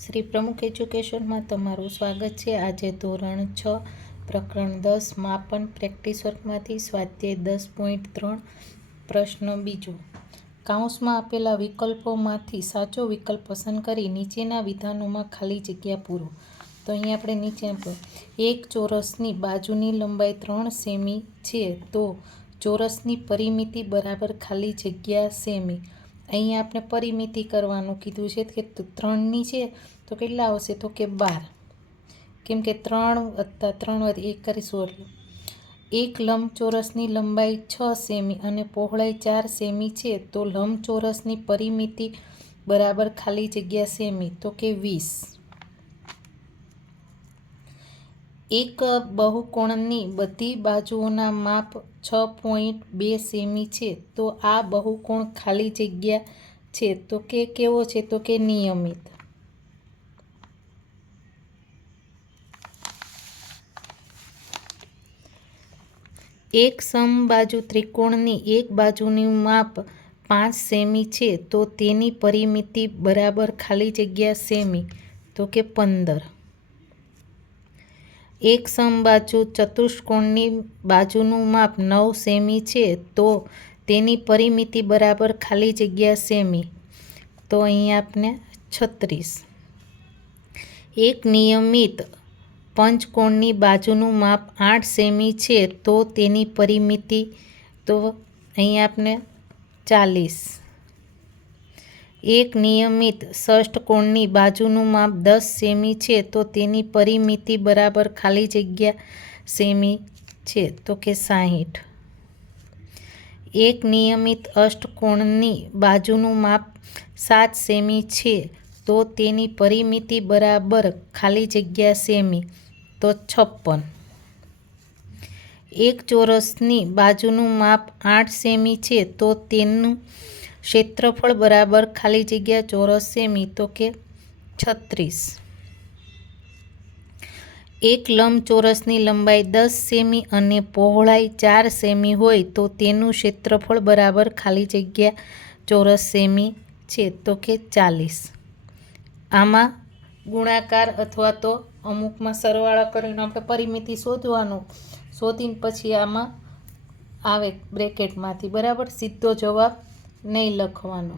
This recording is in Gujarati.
શ્રી પ્રમુખ એજ્યુકેશનમાં તમારું સ્વાગત છે। આજે ધોરણ 6 પ્રકરણ 10 માપન પ્રેક્ટિસ વર્કમાંથી સ્વાધ્યાય 10.3 પ્રશ્ન બીજો। કૌંસમાં આપેલા વિકલ્પોમાંથી સાચો વિકલ્પ પસંદ કરી નીચેના વિધાનોમાં ખાલી જગ્યા પૂરો। તો અહીંયા આપણે નીચે આપ્યો એક ચોરસની બાજુની લંબાઈ 3 સેમી છે તો ચોરસની પરિમિતિ બરાબર ખાલી જગ્યા સેમી। અહીંયા આપણે પરિમિતિ કરવાનું કીધું છે કે 3ની છે તો કેટલા આવશે તો કે 12, કેમ કે 3 + 3 = 1 કરીશું એટલે એક લંબચોરસની લંબાઈ 6 સેમી અને પહોળાઈ 4 સેમી છે તો લંબચોરસની પરિમિતિ બરાબર ખાલી જગ્યા સેમી તો કે 20। એક બહુકોણની બધી બાજુઓના માપ 6.2 સેમી છે તો આ બહુકોણ ખાલી જગ્યા છે તો કે કેવો છે તો કે નિયમિત। એક સમબાજુ ત્રિકોણની એક બાજુનું માપ 5 સેમી છે તો તેની પરિમિતિ બરાબર ખાલી જગ્યા સેમી તો કે 15। એક સમબાજુ ચતુષ્કોણની બાજુનું માપ 9 સેમી છે તો તેની પરિમિતિ બરાબર ખાલી જગ્યા સેમી તો અહીંયા આપણે 36। એક નિયમિત પંચકોણની બાજુનું માપ 8 સેમી છે તો તેની પરિમિતિ તો અહીંયા આપણે 40। એક નિયમિત ષષ્ઠકોણની બાજુનું માપ 10 સેમી છે તો તેની પરિમિતિ બરાબર ખાલી જગ્યા સેમી છે તો કે 60। એક નિયમિત અષ્ટકોણની બાજુનું માપ 7 સેમી છે તો તેની પરિમિતિ બરાબર ખાલી જગ્યા સેમી તો 56। એક ચોરસની બાજુનું માપ 8 સેમી છે તો તેનું ક્ષેત્રફળ બરાબર ખાલી જગ્યા ચોરસ સેમી તો કે 36। એક લંબચોરસની લંબાઈ 10 સેમી અને પહોળાઈ 4 સેમી હોય તો તેનું ક્ષેત્રફળ બરાબર ખાલી જગ્યા ચોરસ સેમી છે તો કે 40। આમાં ગુણાકાર અથવા તો અમુકમાં સરવાળા કરીને આપણે પરિમિતિ શોધીને પછી આમાં આવે બ્રેકેટમાંથી, બરાબર, સીધો જવાબ નહીં લખવાનો।